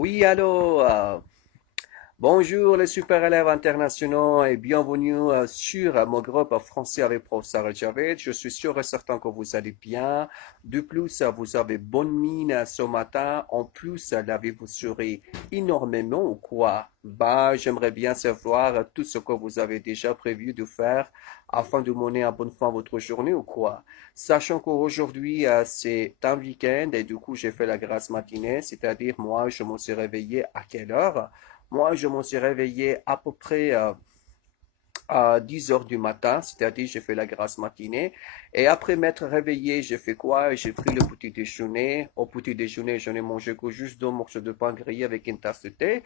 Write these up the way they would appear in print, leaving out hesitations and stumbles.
Oui, allô. Bonjour les super élèves internationaux et bienvenue sur mon groupe français avec professeur Javed. Je suis sûr et certain que vous allez bien. De plus, vous avez bonne mine ce matin. En plus, l'avez-vous souri énormément ou quoi? Bah, j'aimerais bien savoir tout ce que vous avez déjà prévu de faire afin de mener à bonne fin votre journée ou quoi? Sachant qu'aujourd'hui, c'est un week-end et du coup, j'ai fait la grasse matinée, c'est-à-dire moi, je me suis réveillé à quelle heure? Moi, je me suis réveillé à peu près à 10 heures du matin, c'est-à-dire j'ai fait la grasse matinée. Et après m'être réveillé, j'ai fait quoi? J'ai pris le petit déjeuner. Au petit déjeuner, je n'ai mangé que juste deux morceaux de pain grillé avec une tasse de thé.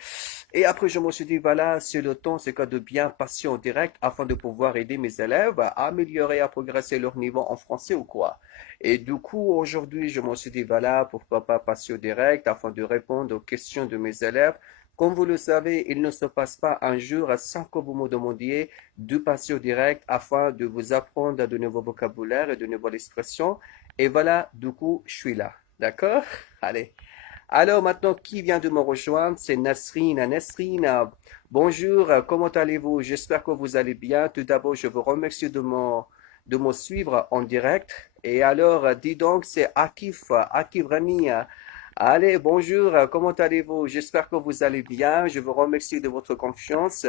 Et après, je me suis dit, voilà, c'est le temps, c'est quoi de bien passer en direct afin de pouvoir aider mes élèves à améliorer, à progresser leur niveau en français ou quoi. Et du coup, aujourd'hui, je me suis dit, voilà, pourquoi pas passer au direct afin de répondre aux questions de mes élèves. Comme vous le savez, il ne se passe pas un jour sans que vous me demandiez de passer au direct afin de vous apprendre de nouveaux vocabulaires et de nouvelles expressions. Et voilà, du coup, je suis là. D'accord? Allez. Alors maintenant, qui vient de me rejoindre? C'est Nasrine. Nasrine, bonjour, comment allez-vous? J'espère que vous allez bien. Tout d'abord, je vous remercie de me suivre en direct. Et alors, dis donc, c'est Akif Rani. Allez, bonjour, comment allez-vous? J'espère que vous allez bien. Je vous remercie de votre confiance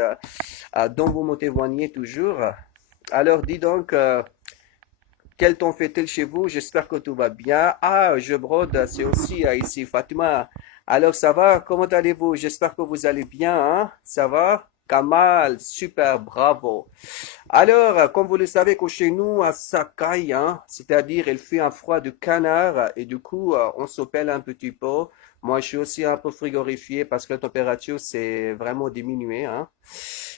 dont vous me témoignez toujours. Alors, dis donc, quel temps fait-il chez vous? J'espère que tout va bien. Ah, je brode, c'est aussi ici, Fatima. Alors, ça va? Comment allez-vous? J'espère que vous allez bien, hein? Ça va? Kamal, super, bravo. Alors, comme vous le savez, que chez nous, à Sakai, hein, c'est-à-dire, il fait un froid de canard et du coup, on se pèle un petit peu. Moi, je suis aussi un peu frigorifié parce que la température s'est vraiment diminuée, hein.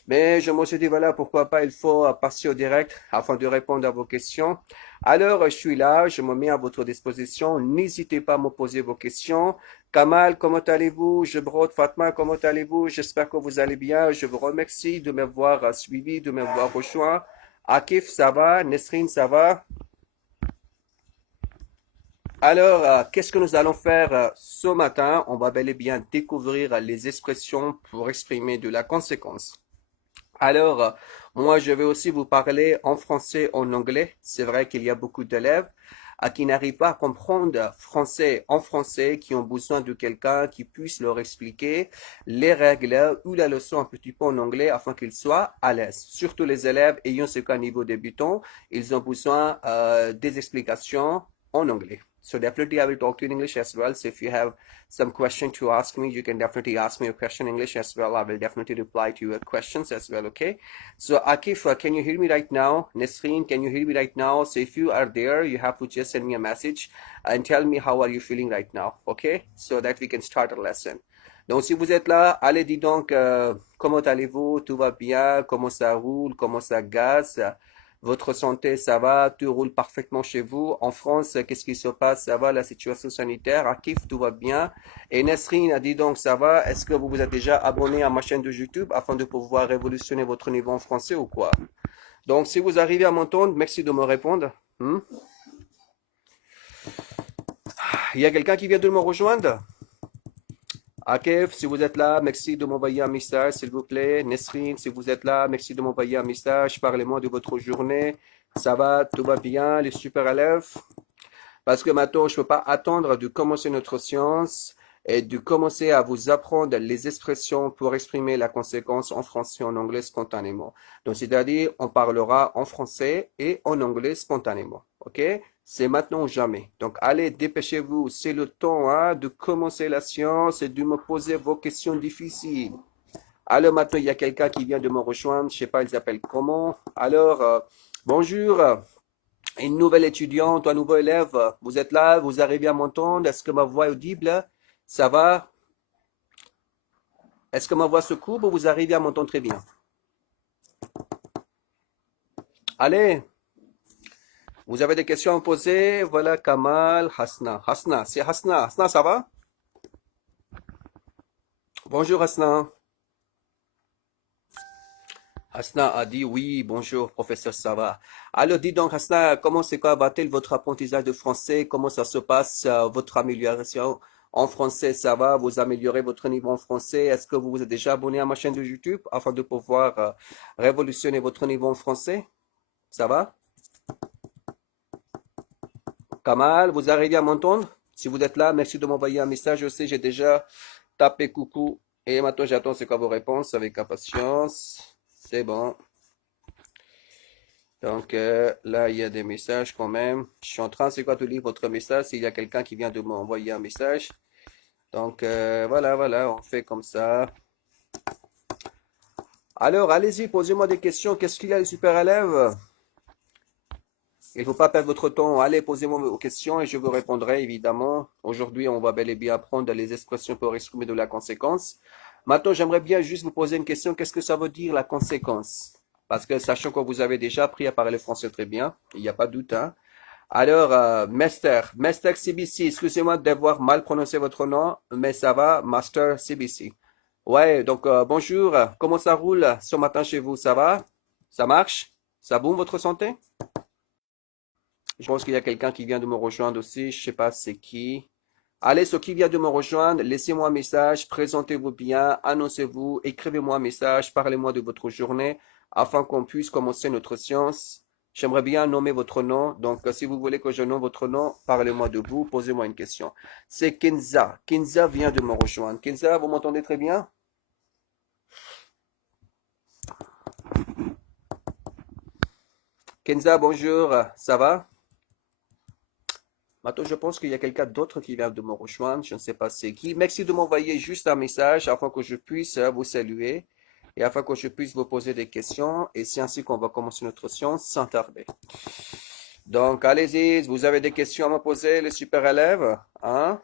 Mais je me suis dit, voilà, pourquoi pas, il faut passer au direct afin de répondre à vos questions. Alors, je suis là, je me mets à votre disposition. N'hésitez pas à me poser vos questions. Kamal, comment allez-vous? Je brode. Fatma, comment allez-vous? J'espère que vous allez bien. Je vous remercie de m'avoir suivi, de m'avoir rejoint. Akif, ça va? Nesrine, ça va? Alors, qu'est-ce que nous allons faire ce matin? On va bel et bien découvrir les expressions pour exprimer de la conséquence. Alors, moi, je vais aussi vous parler en français, en anglais. C'est vrai qu'il y a beaucoup d'élèves qui n'arrivent pas à comprendre français en français, qui ont besoin de quelqu'un qui puisse leur expliquer les règles ou la leçon un petit peu en anglais afin qu'ils soient à l'aise. Surtout les élèves ayant ce qu'un niveau débutant, ils ont besoin des explications en anglais. So definitely I will talk to you in English as well. So if you have some question to ask me, you can definitely ask me a question in English as well. I will definitely reply to your questions as well, okay? So Akif, can you hear me right now? Nesreen, can you hear me right now? So if you are there, you have to just send me a message and tell me how are you feeling right now, okay? So that we can start a lesson. Donc si vous êtes là, allez dis donc, comment allez-vous? Tout va bien? Comment ça roule? Comment ça gaze? Votre santé, ça va? Tout roule parfaitement chez vous? En France, qu'est-ce qui se passe? Ça va, la situation sanitaire? Akif, tout va bien? Et Nesrine a dit donc, ça va? Est-ce que vous vous êtes déjà abonné à ma chaîne de YouTube afin de pouvoir révolutionner votre niveau en français ou quoi? Donc, si vous arrivez à m'entendre, merci de me répondre. Hmm? Il y a quelqu'un qui vient de me rejoindre? Akif, si vous êtes là, merci de m'envoyer un message, s'il vous plaît. Nesrine, si vous êtes là, merci de m'envoyer un message. Parlez-moi de votre journée. Ça va, tout va bien, les super élèves? Parce que maintenant, je ne peux pas attendre de commencer notre science et de commencer à vous apprendre les expressions pour exprimer la conséquence en français et en anglais spontanément. Donc, c'est-à-dire, on parlera en français et en anglais spontanément. OK? C'est maintenant ou jamais. Donc, allez, dépêchez-vous. C'est le temps, hein, de commencer la science et de me poser vos questions difficiles. Alors, maintenant, il y a quelqu'un qui vient de me rejoindre. Je ne sais pas, il s'appelle comment. Alors, bonjour. Une nouvelle étudiante, un nouveau élève, vous êtes là, vous arrivez à m'entendre? Est-ce que ma voix est audible? Ça va? Est-ce que ma voix se coupe ou vous arrivez à m'entendre très bien? Allez, vous avez des questions à me poser? Voilà, Kamal, Hasna. Hasna, c'est Hasna. Hasna, ça va? Bonjour Hasna. Hasna a dit oui, bonjour professeur, ça va. Alors dis donc Hasna, comment c'est quoi va-t-il votre apprentissage de français? Comment ça se passe, votre amélioration en français, ça va? Vous améliorez votre niveau en français? Est-ce que vous vous êtes déjà abonné à ma chaîne de YouTube afin de pouvoir révolutionner votre niveau en français? Ça va? Kamal, vous arrivez à m'entendre? Si vous êtes là, merci de m'envoyer un message. Je sais, j'ai déjà tapé coucou. Et maintenant, j'attends c'est quoi vos réponses avec impatience. C'est bon. Donc là, il y a des messages quand même. Je suis en train, c'est quoi, de lire votre message s'il y a quelqu'un qui vient de m'envoyer un message. Donc voilà, on fait comme ça. Alors, allez-y, posez-moi des questions. Qu'est-ce qu'il y a, les super élèves? Il ne faut pas perdre votre temps. Allez, posez-moi vos questions et je vous répondrai, évidemment. Aujourd'hui, on va bel et bien apprendre les expressions pour exprimer de la conséquence. Maintenant, j'aimerais bien juste vous poser une question. Qu'est-ce que ça veut dire, la conséquence? Parce que sachant que vous avez déjà appris à parler français très bien, il n'y a pas de doute, hein. Alors, Master CBC, excusez-moi d'avoir mal prononcé votre nom, mais ça va, Master CBC. Ouais, donc bonjour, comment ça roule ce matin chez vous? Ça va? Ça marche? Ça boum votre santé? Je pense qu'il y a quelqu'un qui vient de me rejoindre aussi, je sais pas c'est qui. Allez, ceux qui viennent de me rejoindre, laissez-moi un message, présentez-vous bien, annoncez-vous, écrivez-moi un message, parlez-moi de votre journée afin qu'on puisse commencer notre séance. J'aimerais bien nommer votre nom, donc si vous voulez que je nomme votre nom, parlez-moi de vous, posez-moi une question. C'est Kenza. Kenza vient de me rejoindre. Kenza, vous m'entendez très bien? Kenza, bonjour, ça va? Maintenant, je pense qu'il y a quelqu'un d'autre qui vient de me rejoindre. Je ne sais pas c'est qui. Merci de m'envoyer juste un message afin que je puisse vous saluer et afin que je puisse vous poser des questions. Et c'est ainsi qu'on va commencer notre séance sans tarder. Donc, allez-y. Vous avez des questions à me poser, les super élèves? Hein?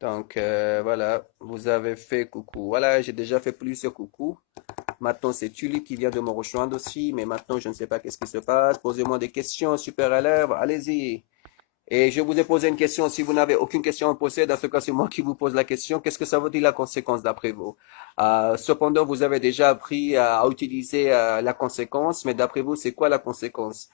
Donc, voilà. Vous avez fait coucou. Voilà, j'ai déjà fait plusieurs coucou. Maintenant, c'est Tulip qui vient de me rejoindre aussi. Mais maintenant, je ne sais pas qu'est-ce qui se passe. Posez-moi des questions, super élèves. Allez-y. Et je vous ai posé une question. Si vous n'avez aucune question à poser, dans ce cas, c'est moi qui vous pose la question. Qu'est-ce que ça veut dire la conséquence d'après vous? Cependant, vous avez déjà appris à utiliser la conséquence, mais d'après vous, c'est quoi la conséquence?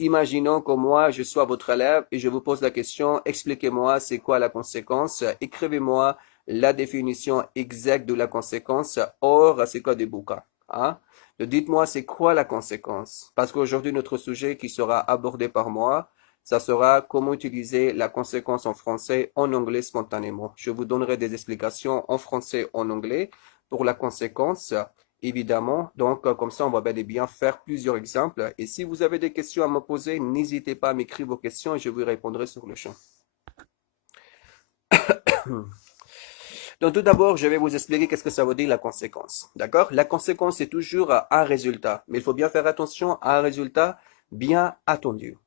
Imaginons que moi, je sois votre élève et je vous pose la question. Expliquez-moi, c'est quoi la conséquence? Écrivez-moi la définition exacte de la conséquence hors, c'est quoi des bouquins? Hein? Dites-moi, c'est quoi la conséquence? Parce qu'aujourd'hui, notre sujet qui sera abordé par moi, ça sera comment utiliser la conséquence en français, en anglais spontanément. Je vous donnerai des explications en français, en anglais pour la conséquence, évidemment. Donc, comme ça, on va bel et bien faire plusieurs exemples. Et si vous avez des questions à me poser, n'hésitez pas à m'écrire vos questions et je vous répondrai sur le champ. Donc, tout d'abord, je vais vous expliquer qu'est-ce que ça veut dire la conséquence. D'accord? La conséquence, c'est toujours un résultat. Mais il faut bien faire attention à un résultat bien attendu.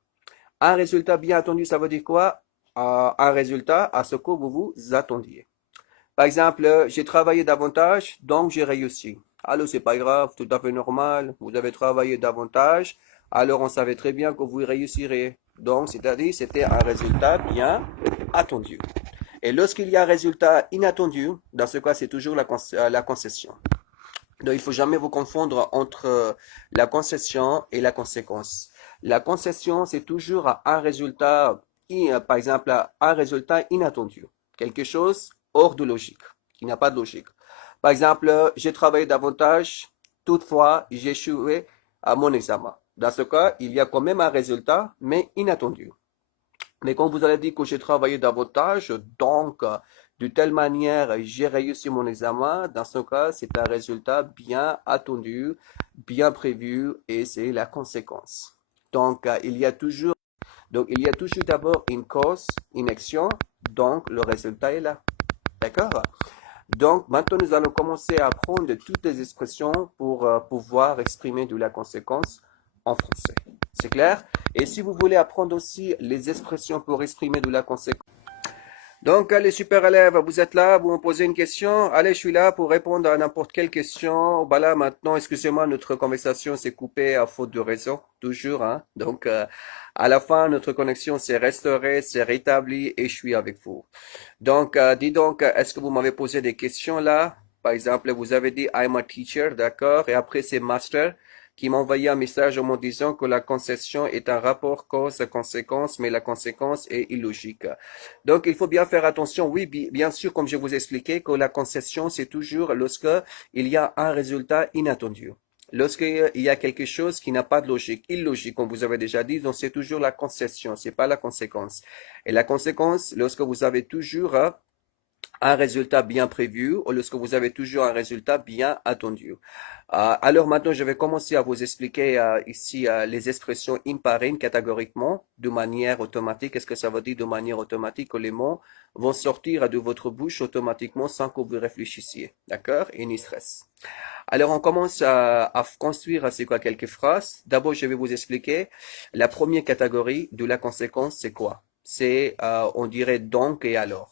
Un résultat bien attendu, ça veut dire quoi? Un résultat à ce que vous vous attendiez. Par exemple, j'ai travaillé davantage, donc j'ai réussi. Alors, c'est pas grave, tout à fait normal. Vous avez travaillé davantage, alors on savait très bien que vous réussirez. Donc, c'est-à-dire, c'était un résultat bien attendu. Et lorsqu'il y a un résultat inattendu, dans ce cas, c'est toujours la concession. Donc, il faut jamais vous confondre entre la concession et la conséquence. La concession, c'est toujours un résultat, par exemple, un résultat inattendu. Quelque chose hors de logique, qui n'a pas de logique. Par exemple, j'ai travaillé davantage, toutefois, j'ai échoué à mon examen. Dans ce cas, il y a quand même un résultat, mais inattendu. Mais quand vous allez dire que j'ai travaillé davantage, donc, de telle manière, j'ai réussi mon examen, dans ce cas, c'est un résultat bien attendu, bien prévu, et c'est la conséquence. Donc, il y a toujours d'abord une cause, une action, donc le résultat est là. D'accord? Donc, maintenant, nous allons commencer à apprendre toutes les expressions pour pouvoir exprimer de la conséquence en français. C'est clair? Et si vous voulez apprendre aussi les expressions pour exprimer de la conséquence. Donc, les super élèves, vous êtes là, vous me posez une question. Allez, je suis là pour répondre à n'importe quelle question. Bah là, maintenant, excusez-moi, notre conversation s'est coupée à faute de raison, toujours, hein. Donc, à la fin, notre connexion s'est restaurée, s'est rétablie et je suis avec vous. Donc, dis donc, est-ce que vous m'avez posé des questions là? Par exemple, vous avez dit I'm a teacher, d'accord? Et après, c'est master. qui m'a envoyé un message en me disant que la concession est un rapport cause-conséquence, mais la conséquence est illogique. Donc, il faut bien faire attention. Oui, bien sûr, comme je vous ai expliqué, que la concession, c'est toujours lorsque il y a un résultat inattendu. Lorsqu'il y a quelque chose qui n'a pas de logique, illogique, comme vous avez déjà dit, donc c'est toujours la concession, c'est pas la conséquence. Et la conséquence, lorsque vous avez toujours un résultat bien prévu ou lorsque vous avez toujours un résultat bien attendu. Alors maintenant, je vais commencer à vous expliquer ici les expressions in par in catégoriquement, de manière automatique. Qu'est-ce que ça veut dire de manière automatique? Que les mots vont sortir de votre bouche automatiquement sans que vous réfléchissiez. D'accord? Et ni stress. Alors, on commence à construire, c'est quoi, quelques phrases. D'abord, je vais vous expliquer la première catégorie de la conséquence, c'est quoi? C'est, on dirait donc et alors.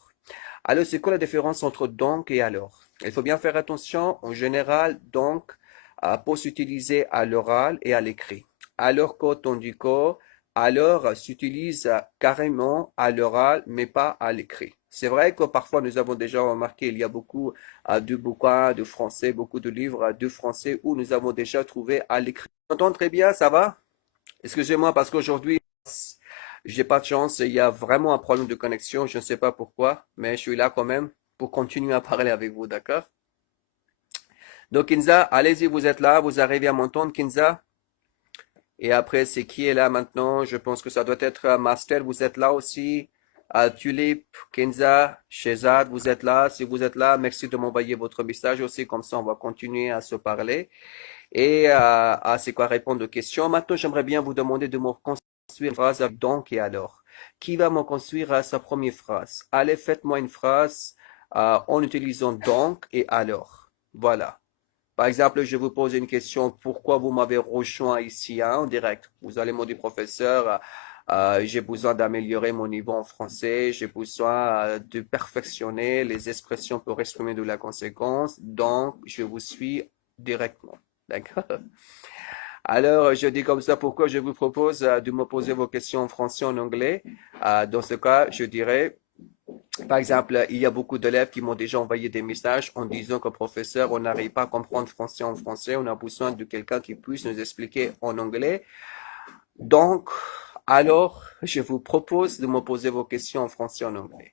Alors, c'est quoi la différence entre donc et alors? Il faut bien faire attention. En général, donc peut s'utiliser à l'oral et à l'écrit. Alors quand on dit que, alors s'utilise carrément à l'oral, mais pas à l'écrit. C'est vrai que parfois nous avons déjà remarqué, il y a beaucoup de bouquins de français, beaucoup de livres de français où nous avons déjà trouvé à l'écrit. Tu m'entends très bien, ça va? Excusez-moi parce qu'aujourd'hui, j'ai pas de chance, il y a vraiment un problème de connexion, je ne sais pas pourquoi, mais je suis là quand même pour continuer à parler avec vous, d'accord? Donc Kinza, allez-y, vous êtes là, vous arrivez à m'entendre, Kinza? Et après, c'est qui est là maintenant? Je pense que ça doit être Master, vous êtes là aussi. Tulip, Kinza, Shezad, vous êtes là. Si vous êtes là, merci de m'envoyer votre message aussi, comme ça on va continuer à se parler. Et c'est quoi répondre aux questions. Maintenant, j'aimerais bien vous demander de me construire une phrase avec donc et alors. Qui va me construire sa première phrase? Allez, faites-moi une phrase en utilisant donc et alors. Voilà. Par exemple, je vous pose une question, pourquoi vous m'avez rejoint ici en direct? Vous allez me dire, professeur, j'ai besoin d'améliorer mon niveau en français, j'ai besoin de perfectionner les expressions pour exprimer de la conséquence, donc je vous suis directement. D'accord? Alors, je dis comme ça, pourquoi je vous propose de me poser vos questions en français, en anglais. Dans ce cas, je dirais, par exemple, il y a beaucoup d'élèves qui m'ont déjà envoyé des messages en disant que professeur, on n'arrive pas à comprendre français en français, on a besoin de quelqu'un qui puisse nous expliquer en anglais. Donc, alors, je vous propose de me poser vos questions en français en anglais.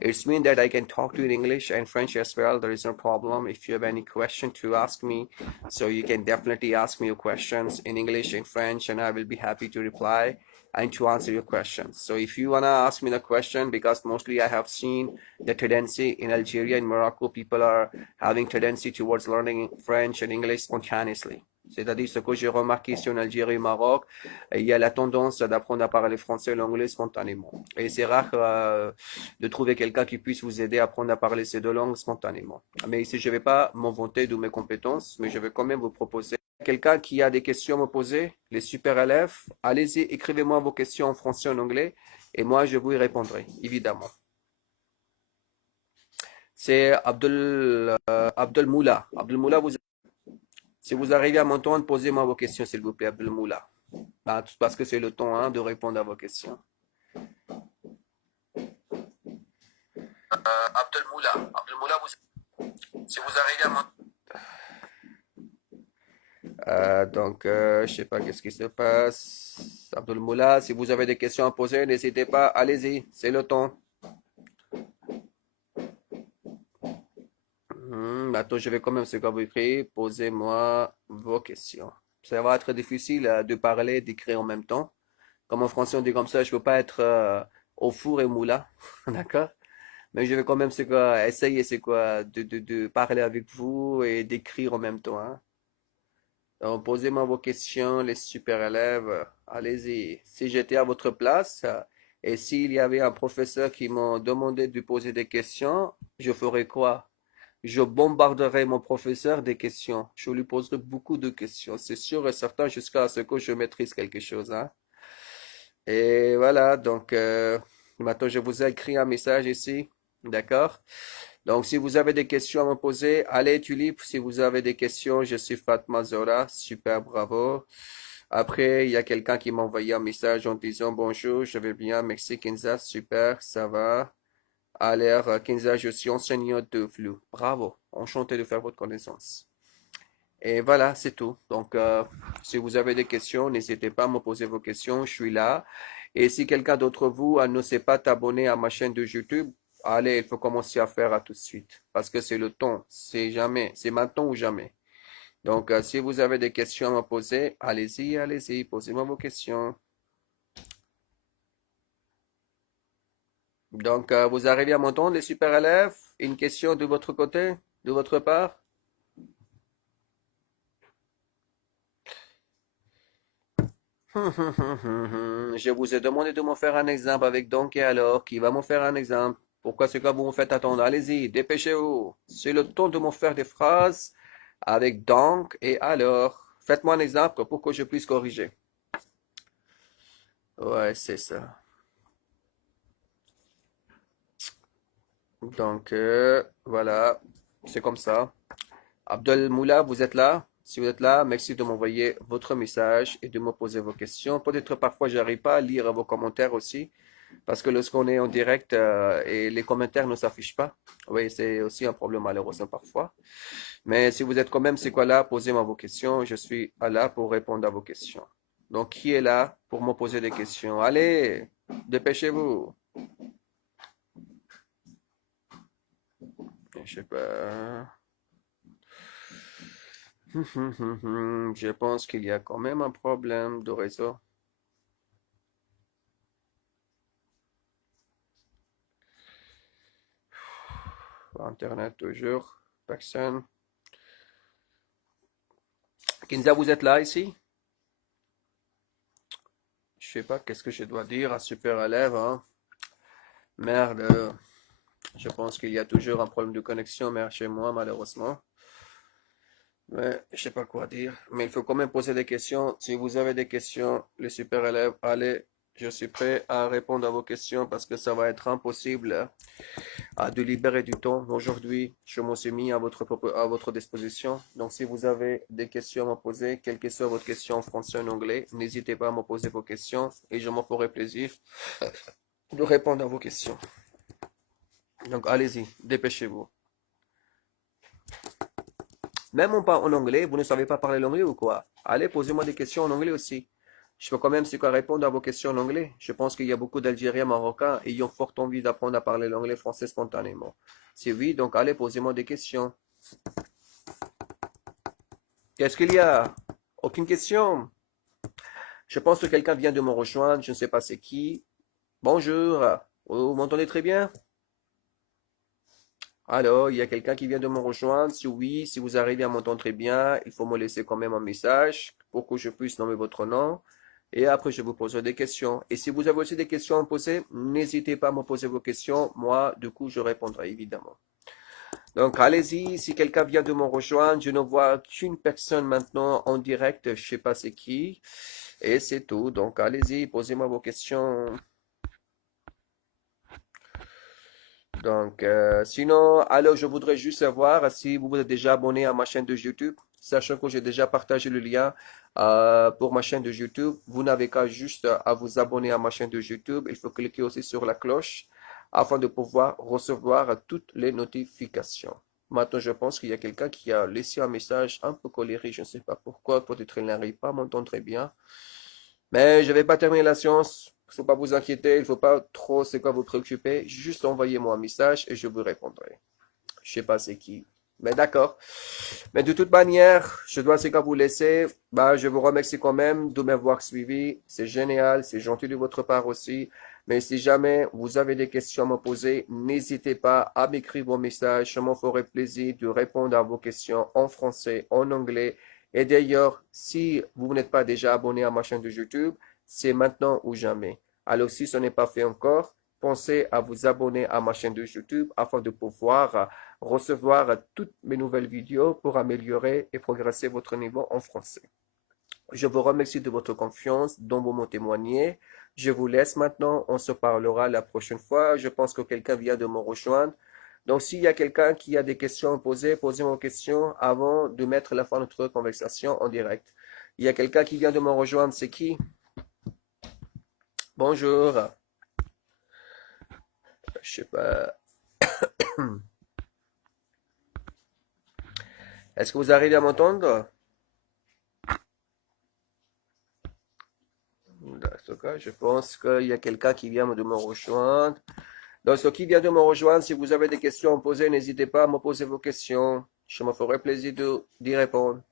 It means that I can talk to you in English and French as well. There is no problem if you have any question to ask me. So you can definitely ask me your questions in English and French, and I will be happy to reply and to answer your questions. So if you wanna ask me the question, because mostly I have seen the tendency in Algeria and Morocco, people are having tendency towards learning French and English spontaneously. C'est-à-dire ce que j'ai remarqué ici en Algérie et au Maroc, il y a la tendance d'apprendre à parler français et l'anglais spontanément. Et c'est rare de trouver quelqu'un qui puisse vous aider à apprendre à parler ces deux langues spontanément. Mais ici, je ne vais pas m'en vanter de mes compétences, mais je vais quand même vous proposer. Quelqu'un qui a des questions à me poser, les super élèves, allez-y, écrivez-moi vos questions en français et en anglais, et moi, je vous y répondrai, évidemment. C'est Abdul Moula. Abdul Moula, si vous arrivez à m'entendre, posez-moi vos questions, s'il vous plaît, Abdul Moula. Parce que c'est le temps hein, de répondre à vos questions. Abdul Moula, si vous arrivez à m'entendre. Donc, je sais pas qu'est-ce qui se passe. Abdul Moula, si vous avez des questions à poser, n'hésitez pas, allez-y, c'est le temps. Attends, je vais quand même ce que vous écrivez. Posez-moi vos questions. Ça va être difficile de parler, d'écrire en même temps. Comme en français, on dit comme ça, je ne peux pas être au four et moulin. D'accord? Mais je vais quand même essayer de parler avec vous et d'écrire en même temps. Hein. Donc, posez-moi vos questions, les super élèves. Allez-y. Si j'étais à votre place et s'il y avait un professeur qui m'a demandé de poser des questions, je ferais quoi? Je bombarderai mon professeur des questions. Je lui poserai beaucoup de questions. C'est sûr et certain jusqu'à ce que je maîtrise quelque chose, hein. Et voilà, donc maintenant je vous ai écrit un message ici, d'accord? Donc si vous avez des questions à me poser, allez Tulip, si vous avez des questions, je suis Fatma Zora, super bravo. Après, il y a quelqu'un qui m'a envoyé un message en disant bonjour, je vais bien, merci Kinza, super, ça va. Alors, Kinza, je suis enseignant de flou. Bravo, enchanté de faire votre connaissance. Et voilà, c'est tout. Donc, si vous avez des questions, n'hésitez pas à me poser vos questions. Je suis là. Et si quelqu'un d'entre vous ne sait pas t'abonner à ma chaîne de YouTube, allez, il faut commencer à faire à tout de suite. Parce que c'est le temps. C'est jamais. C'est maintenant ou jamais. Donc, si vous avez des questions à me poser, allez-y, allez-y. Posez-moi vos questions. Donc, vous arrivez à m'entendre, les super élèves? Une question de votre côté, de votre part? Je vous ai demandé de me faire un exemple avec donc et alors. Qui va me faire un exemple? Pourquoi c'est que vous me faites attendre? Allez-y, dépêchez-vous. C'est le temps de me faire des phrases avec donc et alors. Faites-moi un exemple pour que je puisse corriger. Ouais, c'est ça. Donc, voilà, c'est comme ça. Abdel Moula, vous êtes là? Si vous êtes là, merci de m'envoyer votre message et de me poser vos questions. Peut-être parfois, j'arrive pas à lire vos commentaires aussi, parce que lorsqu'on est en direct et les commentaires ne s'affichent pas, oui, c'est aussi un problème malheureusement parfois. Mais si vous êtes quand même, c'est quoi là? Posez-moi vos questions. Je suis là pour répondre à vos questions. Donc, qui est là pour me poser des questions? Allez, dépêchez-vous. Je sais pas. Je pense qu'il y a quand même un problème de réseau. Internet toujours. Personne. Kinza, vous êtes là ici? Je sais pas qu'est-ce que je dois dire à super élève, hein. Merde. Je pense qu'il y a toujours un problème de connexion, mais chez moi, malheureusement. Mais je sais pas quoi dire. Mais il faut quand même poser des questions. Si vous avez des questions, les super élèves, allez. Je suis prêt à répondre à vos questions parce que ça va être impossible de libérer du temps. Aujourd'hui, je me suis mis à votre disposition. Donc, si vous avez des questions à me poser, quelle que soit votre question en français ou en anglais, n'hésitez pas à me poser vos questions et je me ferai plaisir de répondre à vos questions. Donc, allez-y, dépêchez-vous. Même en anglais, vous ne savez pas parler l'anglais ou quoi? Allez, posez-moi des questions en anglais aussi. Je peux quand même c'est quoi répondre à vos questions en anglais. Je pense qu'il y a beaucoup d'Algériens marocains ayant fort envie d'apprendre à parler l'anglais français spontanément. Si oui, donc allez, posez-moi des questions. Qu'est-ce qu'il y a? Aucune question. Je pense que quelqu'un vient de me rejoindre, je ne sais pas c'est qui. Bonjour. Vous m'entendez très bien? Alors, il y a quelqu'un qui vient de me rejoindre. Si oui, si vous arrivez à m'entendre très bien, il faut me laisser quand même un message pour que je puisse nommer votre nom. Et après, je vous poserai des questions. Et si vous avez aussi des questions à me poser, n'hésitez pas à me poser vos questions. Moi, du coup, je répondrai évidemment. Donc, allez-y. Si quelqu'un vient de me rejoindre, je ne vois qu'une personne maintenant en direct. Je sais pas c'est qui. Et c'est tout. Donc, allez-y, posez-moi vos questions. Donc, sinon, alors je voudrais juste savoir si vous êtes déjà abonné à ma chaîne de YouTube, sachant que j'ai déjà partagé le lien pour ma chaîne de YouTube. Vous n'avez qu'à juste à vous abonner à ma chaîne de YouTube. Il faut cliquer aussi sur la cloche afin de pouvoir recevoir toutes les notifications. Maintenant, je pense qu'il y a quelqu'un qui a laissé un message un peu coléré. Je ne sais pas pourquoi. Peut-être qu'il n'arrive pas à m'entendre très bien. Mais je ne vais pas terminer la science. Il ne faut pas vous inquiéter. Il ne faut pas trop c'est quoi vous préoccuper. Juste envoyez-moi un message et je vous répondrai. Je sais pas c'est qui. Mais d'accord. Mais de toute manière, je dois c'est quoi vous laisser. Bah, je vous remercie quand même de m'avoir suivi. C'est génial. C'est gentil de votre part aussi. Mais si jamais vous avez des questions à me poser, n'hésitez pas à m'écrire vos messages. Je m'en ferai plaisir de répondre à vos questions en français, en anglais. Et d'ailleurs, si vous n'êtes pas déjà abonné à ma chaîne de YouTube, c'est maintenant ou jamais. Alors, si ce n'est pas fait encore, pensez à vous abonner à ma chaîne de YouTube afin de pouvoir recevoir toutes mes nouvelles vidéos pour améliorer et progresser votre niveau en français. Je vous remercie de votre confiance dont vous me témoignez. Je vous laisse maintenant. On se parlera la prochaine fois. Je pense que quelqu'un vient de me rejoindre. Donc, s'il y a quelqu'un qui a des questions à poser, posez vos questions avant de mettre la fin de notre conversation en direct. Il y a quelqu'un qui vient de me rejoindre. C'est qui? Bonjour. Je sais pas. Est-ce que vous arrivez à m'entendre? D'accord, je pense qu'il y a quelqu'un qui vient de me rejoindre. Donc, ce qui vient de me rejoindre, si vous avez des questions à me poser, n'hésitez pas à me poser vos questions. Je me ferai plaisir d'y répondre.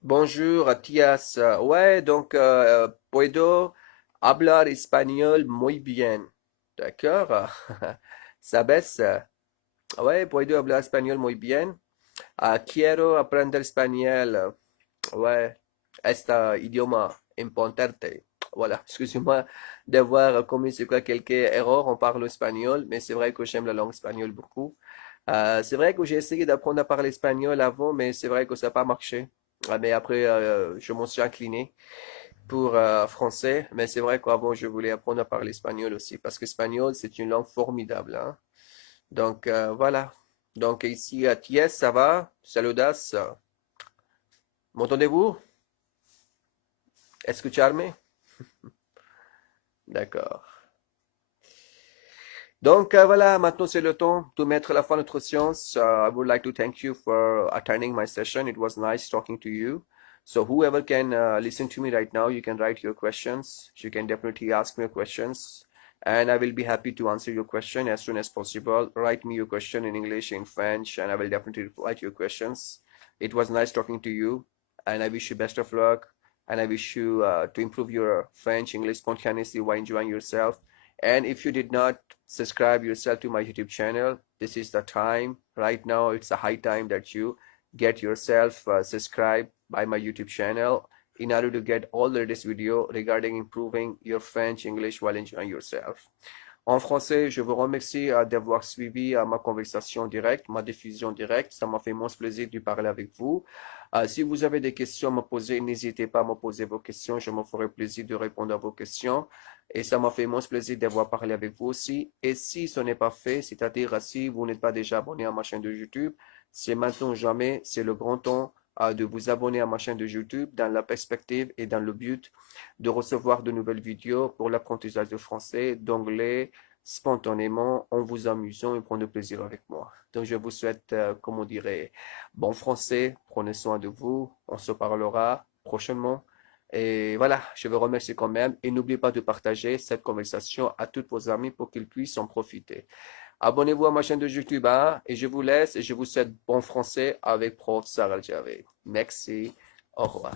Bonjour, Tias. Ouais, donc, puedo hablar español muy bien. D'accord? ¿Sabes? Ouais, puedo hablar español muy bien. Quiero aprender español. Ouais, este idioma importante. Voilà, excusez-moi d'avoir commis c'est quoi, quelques erreurs en parlant espagnol, mais c'est vrai que j'aime la langue espagnole beaucoup. C'est vrai que j'ai essayé d'apprendre à parler espagnol avant, mais c'est vrai que ça n'a pas marché. Mais après, je m'en suis incliné pour français, mais c'est vrai qu'avant, je voulais apprendre à parler espagnol aussi, parce que espagnol, c'est une langue formidable, hein. Donc, voilà. Donc, ici à Thiès, ça va? Saludas. M'entendez-vous? Escucharme? D'accord. Donc voilà, maintenant c'est le temps de mettre la fin à notre séance. I would like to thank you for attending my session. It was nice talking to you. So whoever can listen to me right now, you can write your questions. You can definitely ask me questions, and I will be happy to answer your question as soon as possible. Write me your question in English, in French, and I will definitely reply to your questions. It was nice talking to you, and I wish you best of luck. And I wish you to improve your French, English spontaneously while enjoying yourself. And if you did not subscribe yourself to my YouTube channel, this is the time. Right now, it's a high time that you get yourself subscribed by my YouTube channel in order to get all the latest video regarding improving your French, English while enjoying yourself. En français, je vous remercie d'avoir suivi ma conversation directe, ma diffusion directe. Ça m'a fait immense plaisir de parler avec vous. Si vous avez des questions à me poser, n'hésitez pas à me poser vos questions. Je me ferai plaisir de répondre à vos questions. Et ça m'a fait immense plaisir d'avoir parlé avec vous aussi. Et si ce n'est pas fait, c'est-à-dire si vous n'êtes pas déjà abonné à ma chaîne de YouTube, c'est maintenant ou jamais, c'est le grand temps de vous abonner à ma chaîne de YouTube dans la perspective et dans le but de recevoir de nouvelles vidéos pour l'apprentissage de français, d'anglais, spontanément, en vous amusant et prenez plaisir avec moi. Donc, je vous souhaite, comme on dirait, bon français, prenez soin de vous, on se parlera prochainement. Et voilà, je vous remercie quand même et n'oubliez pas de partager cette conversation à tous vos amis pour qu'ils puissent en profiter. Abonnez-vous à ma chaîne de YouTube hein, et je vous laisse et je vous souhaite bon français avec Prof Sarah Javed. Merci, au revoir.